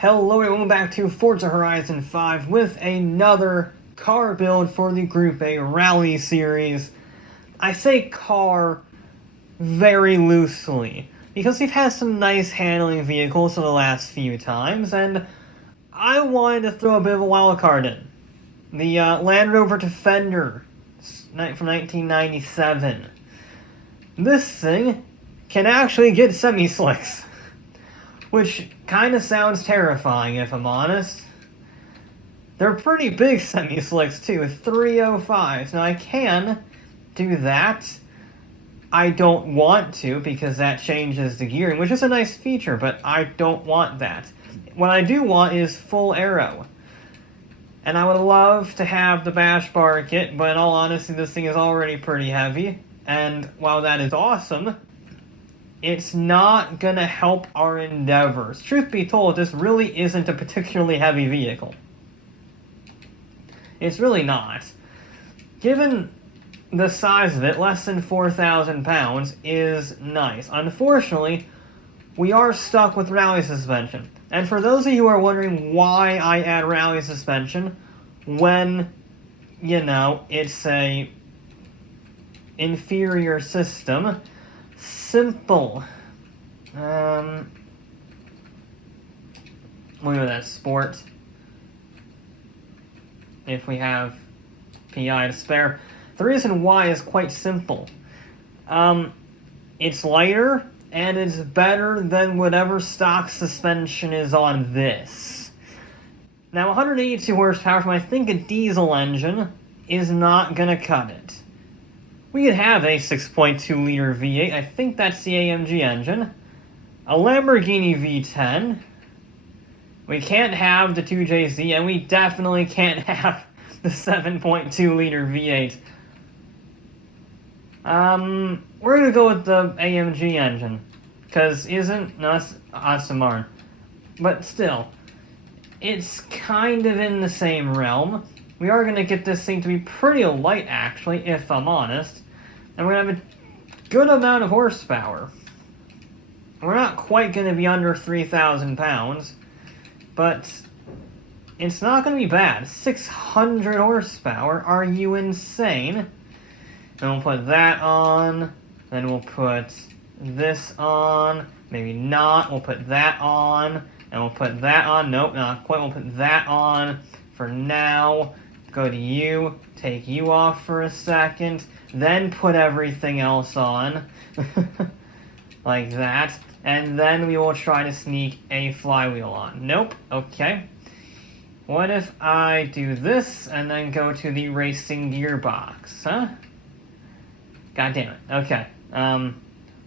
Hello and welcome back to Forza Horizon 5 with another car build for the Group A Rally Series. I say car very loosely, because we've had some nice handling vehicles for the last few times, and I wanted to throw a bit of a wild card in. The Land Rover Defender from 1997. This thing can actually get semi-slicks. Which kind of sounds terrifying, if I'm honest. They're pretty big semi-slicks, too, 305s. Now, I can do that. I don't want to, because that changes the gearing, which is a nice feature, but I don't want that. What I do want is full aero. And I would love to have the bash bar kit, but in all honesty, this thing is already pretty heavy. And while that is awesome, it's not gonna help our endeavors. Truth be told, this really isn't a particularly heavy vehicle. It's really not. Given the size of it, less than 4,000 pounds is nice. Unfortunately, we are stuck with rally suspension. And for those of you who are wondering why I add rally suspension when, you know, it's a inferior system, simple. Look at that sport. If we have PI to spare. The reason why is quite simple. It's lighter, and it's better than whatever stock suspension is on this. Now, 182 horsepower from, I think, a diesel engine is not gonna cut it. We could have a 6.2 liter V8, I think that's the AMG engine. A Lamborghini V10. We can't have the 2JZ, and we definitely can't have the 7.2 liter V8. We're gonna go with the AMG engine, because no, that's Aston Martin. But still, it's kind of in the same realm. We are going to get this thing to be pretty light, actually, if I'm honest. And we're going to have a good amount of horsepower. We're not quite going to be under 3,000 pounds, but it's not going to be bad. 600 horsepower? Are you insane? Then we'll put that on. Then we'll put this on. Maybe not. We'll put that on. And we'll put that on. Nope, not quite. We'll put that on for now. Go to you, take you off for a second, then put everything else on, like that, and then we will try to sneak a flywheel on. Nope, okay. What if I do this, and then go to the racing gearbox, huh? God damn it, okay.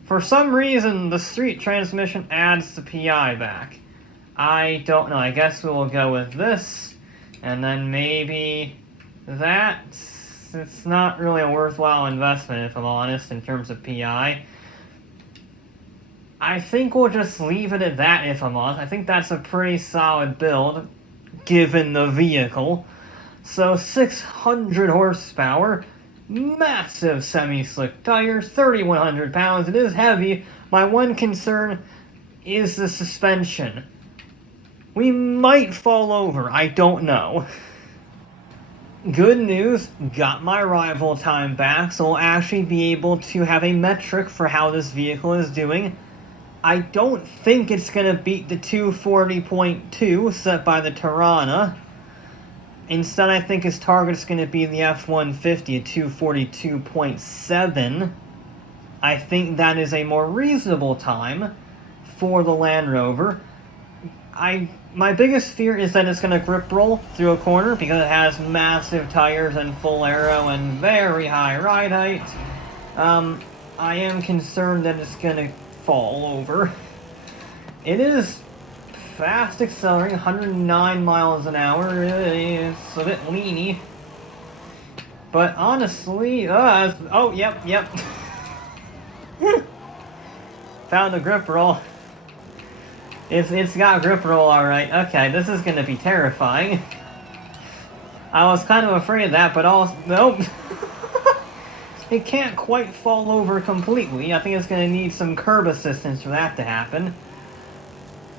For some reason, the street transmission adds the PI back. I don't know, I guess we will go with this. And then maybe that. It's not really a worthwhile investment, if I'm honest, in terms of PI. I think we'll just leave it at that, if I'm honest. I think that's a pretty solid build, given the vehicle. So 600 horsepower, massive semi-slick tires, 3,100 pounds. It is heavy. My one concern is the suspension. We might fall over, I don't know. Good news, got my arrival time back, so we'll actually be able to have a metric for how this vehicle is doing. I don't think it's going to beat the 240.2 set by the Tirana. Instead, I think his target's going to be the F-150 at 242.7. I think that is a more reasonable time for the Land Rover. My biggest fear is that it's going to grip roll through a corner because it has massive tires and full aero and very high ride height. I am concerned that it's going to fall over. It is fast accelerating, 109 miles an hour. It's a bit leany. But honestly, oh, yep. Found the grip roll. It's got grip roll, alright. Okay, this is gonna be terrifying. I was kind of afraid of that, but also... Nope. It can't quite fall over completely. I think it's gonna need some curb assistance for that to happen.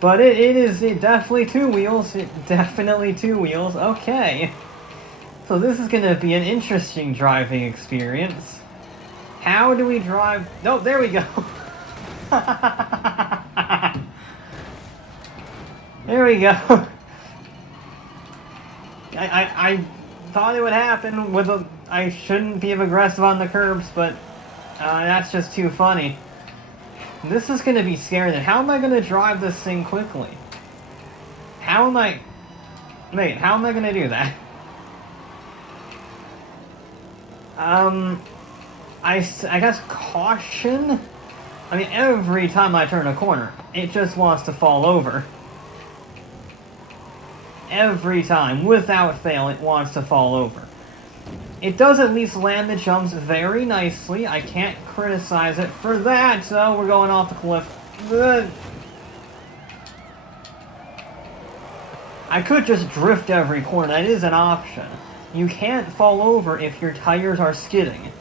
But it is definitely two wheels. Definitely two wheels. Okay. So this is going to be an interesting driving experience. How do we drive? Oh, there we go. There we go. I thought it would happen with a... I shouldn't be aggressive on the curbs, but that's just too funny. This is going to be scary then. How am I going to drive this thing quickly? How am I... Wait, how am I going to do that? I guess caution? I mean, every time I turn a corner, it just wants to fall over. Every time, without fail, it wants to fall over. It does at least land the jumps very nicely. I can't criticize it for that, so we're going off the cliff. Ugh. I could just drift every corner. That is an option. You can't fall over if your tires are skidding.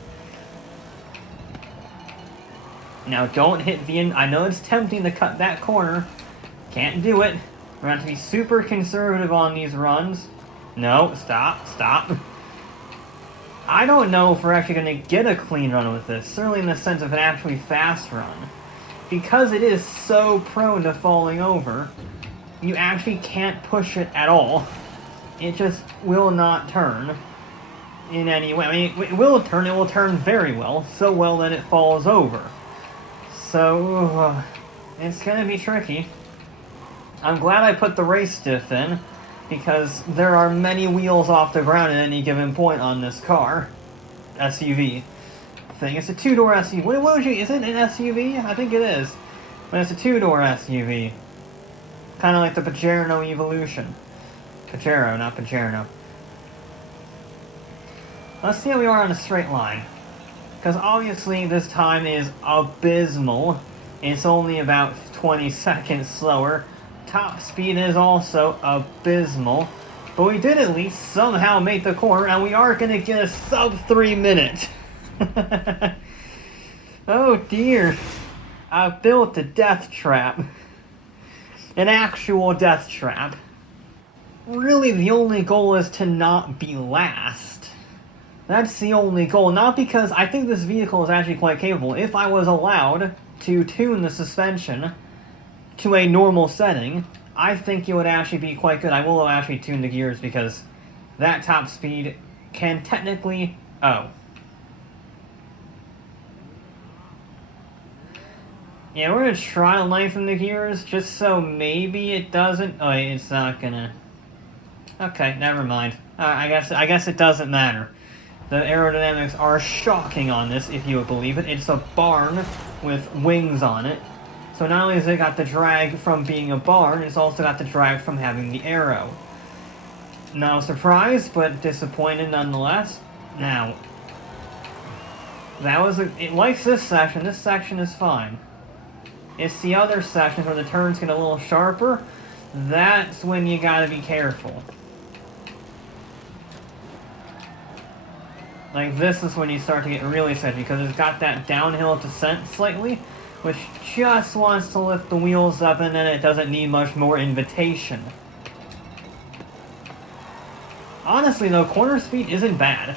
Now, don't hit the end. I know it's tempting to cut that corner. Can't do it. We're going to have to be super conservative on these runs. No, stop, stop. I don't know if we're actually going to get a clean run with this, certainly in the sense of an actually fast run. Because it is so prone to falling over, you actually can't push it at all. It just will not turn in any way. I mean, it will turn very well, so well that it falls over. So, it's going to be tricky. I'm glad I put the race diff in, because there are many wheels off the ground at any given point on this car. SUV thing. It's a two-door SUV. What would you... Is it an SUV? I think it is. But it's a two-door SUV. Kind of like the Pajero Evolution. Pajero, not Pajero. Let's see how we are on a straight line. Because obviously this time is abysmal. It's only about 20 seconds slower. Top speed is also abysmal. But we did at least somehow make the corner, and we are going to get a sub 3 minute. Oh dear. I built a death trap. An actual death trap. Really, the only goal is to not be last. That's the only goal. Not because I think this vehicle is actually quite capable. If I was allowed to tune the suspension to a normal setting, I think it would actually be quite good. I will actually tune the gears because that top speed can technically... Oh. Yeah, we're going to try to lengthen the gears just so maybe it doesn't... Oh, it's not gonna... Okay, never mind. I guess it doesn't matter. The aerodynamics are shocking on this, if you would believe it. It's a barn with wings on it. So not only has it got the drag from being a barn, it's also got the drag from having the aero. Not surprised, but disappointed nonetheless. Now, that was it likes this section. This section is fine. It's the other sections where the turns get a little sharper. That's when you gotta be careful. Like, this is when you start to get really sketchy, because it's got that downhill descent slightly, which just wants to lift the wheels up, and then it doesn't need much more invitation. Honestly, though, corner speed isn't bad.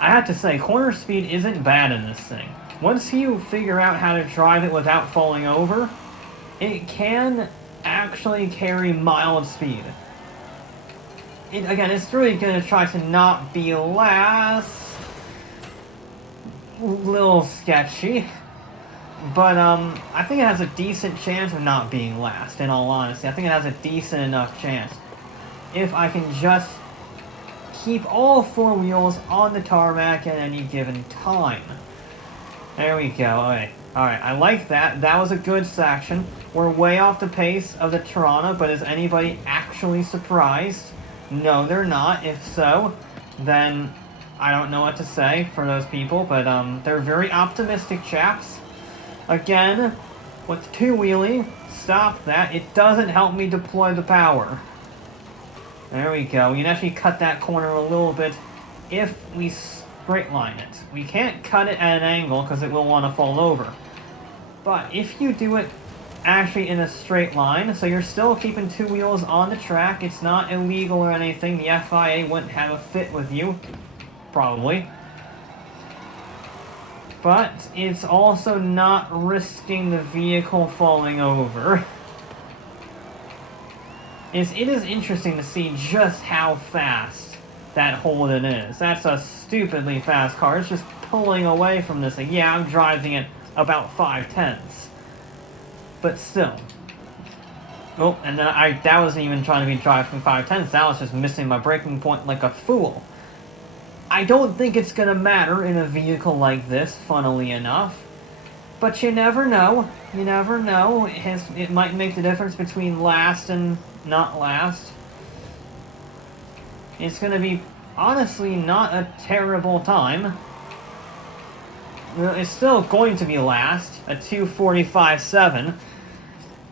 I have to say, corner speed isn't bad in this thing. Once you figure out how to drive it without falling over, it can actually carry mild speed. Again, it's really going to try to not be last. Little sketchy. But, I think it has a decent chance of not being last, in all honesty. I think it has a decent enough chance. If I can just keep all four wheels on the tarmac at any given time. There we go. Alright, I like that. That was a good section. We're way off the pace of the Tirana, but is anybody actually surprised? No, they're not. If so, then I don't know what to say for those people, but they're very optimistic chaps. Again, with two-wheeling, stop that. It doesn't help me deploy the power. There we go. We can actually cut that corner a little bit if we straight line it. We can't cut it at an angle because it will want to fall over. But if you do it actually in a straight line, so you're still keeping two wheels on the track. It's not illegal or anything. The FIA wouldn't have a fit with you, probably. But it's also not risking the vehicle falling over. It is interesting to see just how fast that Holden is. That's a stupidly fast car. It's just pulling away from this thing. Yeah, I'm driving it about 5/10. But still. Oh, and then that wasn't even trying to be driving 5/10. That was just missing my braking point like a fool. I don't think it's gonna matter in a vehicle like this, funnily enough. But you never know. You never know. It might make the difference between last and not last. It's gonna be, honestly, not a terrible time. Well, it's still going to be last, a 2:45.7.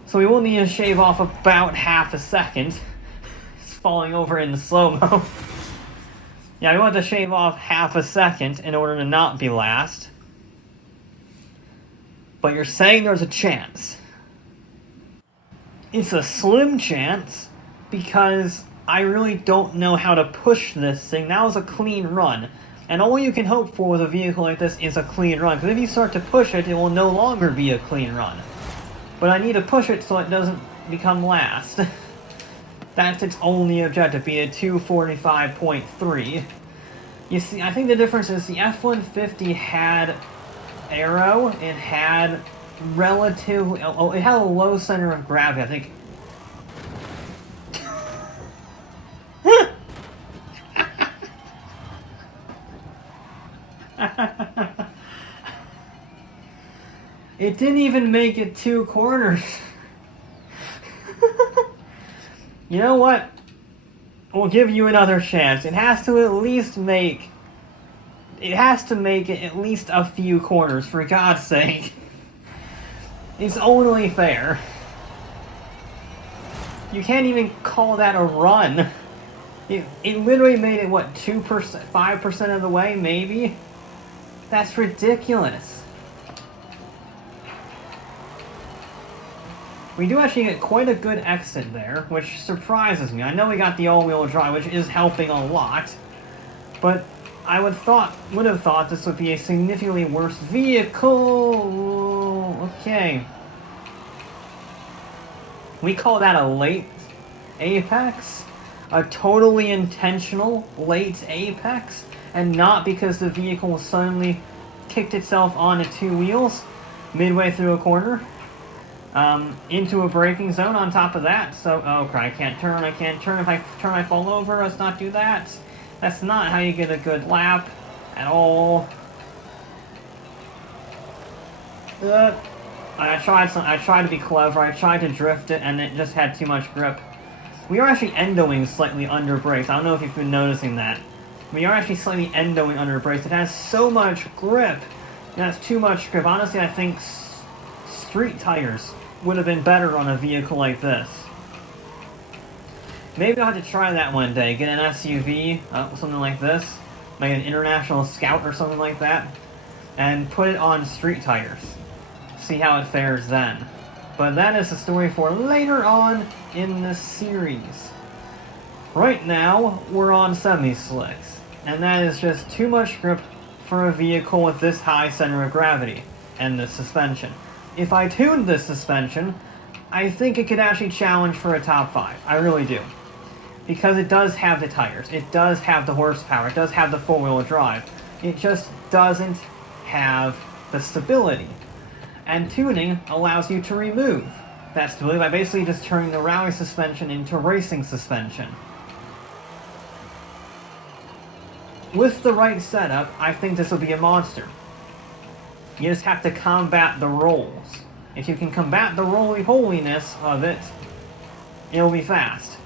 So we will need to shave off about half a second. It's falling over in the slow-mo. Yeah, we want to shave off half a second in order to not be last. But you're saying there's a chance. It's a slim chance, because I really don't know how to push this thing. That was a clean run. And all you can hope for with a vehicle like this is a clean run. Because if you start to push it, it will no longer be a clean run. But I need to push it so it doesn't become last. That's its only objective, be a 2:45.3. You see, I think the difference is the F-150 had aero, it had relatively... Oh, it had a low center of gravity, I think. It didn't even make it 2 corners. You know what? We'll give you another chance. It has to at least make... It has to make it at least a few corners, for God's sake. It's only fair. You can't even call that a run. It literally made it, what, 2%, 5% of the way, maybe? That's ridiculous. We do actually get quite a good exit there, which surprises me. I know we got the all-wheel drive, which is helping a lot, but I would have thought this would be a significantly worse vehicle. Okay. We call that a late apex, a totally intentional late apex, and not because the vehicle suddenly kicked itself onto 2 wheels midway through a corner. Into a braking zone on top of that, so, oh crap, I can't turn, if I turn I fall over, let's not do that. That's not how you get a good lap, at all. I tried to be clever, I tried to drift it, and it just had too much grip. We are actually endoing slightly under brakes, I don't know if you've been noticing that. We are actually slightly endoing under brakes, it has so much grip, it has too much grip. Honestly, I think street tires would have been better on a vehicle like this. Maybe I'll have to try that one day. Get an SUV, something like this, like an International Scout or something like that, and put it on street tires. See how it fares then. But that is a story for later on in the series. Right now, we're on semi-slicks, and that is just too much grip for a vehicle with this high center of gravity and the suspension. If I tuned this suspension, I think it could actually challenge for a top 5. I really do. Because it does have the tires, it does have the horsepower, it does have the 4-wheel drive. It just doesn't have the stability. And tuning allows you to remove that stability by basically just turning the rally suspension into racing suspension. With the right setup, I think this will be a monster. You just have to combat the rolls. If you can combat the roly-holiness of it, it'll be fast.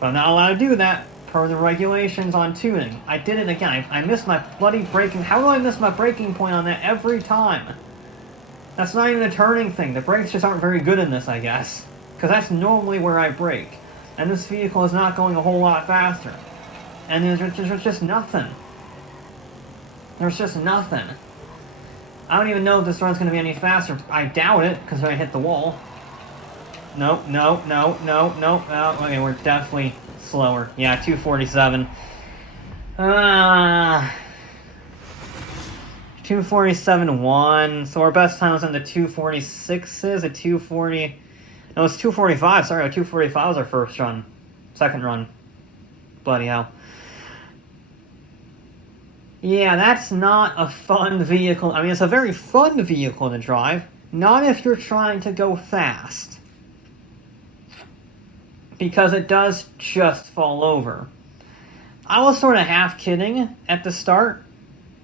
But I'm not allowed to do that per the regulations on tuning. I did it again. I missed my bloody braking. How do I miss my braking point on that every time? That's not even a turning thing. The brakes just aren't very good in this, I guess. Because that's normally where I brake. And this vehicle is not going a whole lot faster. And there's just nothing. There's just nothing. I don't even know if this run's going to be any faster. I doubt it, because I hit the wall. Nope, no, no, no, no. Oh, okay, we're definitely slower. Yeah, 247. 247.1. So our best time was in the 246s, a 240. No, it's 245. Sorry, 245 was our first run. Second run. Bloody hell. Yeah, that's not a fun vehicle. I mean, it's a very fun vehicle to drive. Not if you're trying to go fast. Because it does just fall over. I was sort of half kidding at the start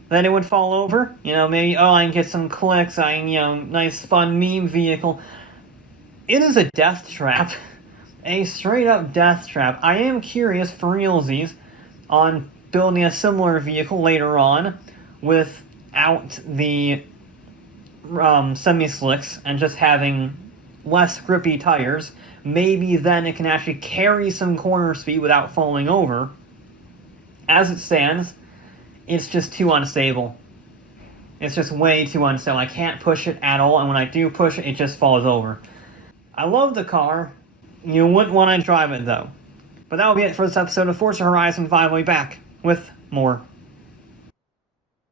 that it would fall over. You know, maybe, oh, I can get some clicks. Nice fun meme vehicle. It is a death trap. A straight up death trap. I am curious for realsies on building a similar vehicle later on without the semi-slicks and just having less grippy tires. Maybe then it can actually carry some corner speed without falling over. As it stands, it's just too unstable. It's just way too unstable. I can't push it at all, and when I do push it, it just falls over. I love the car. You wouldn't want to drive it, though. But that will be it for this episode of Forza Horizon 5. We'll be back with more.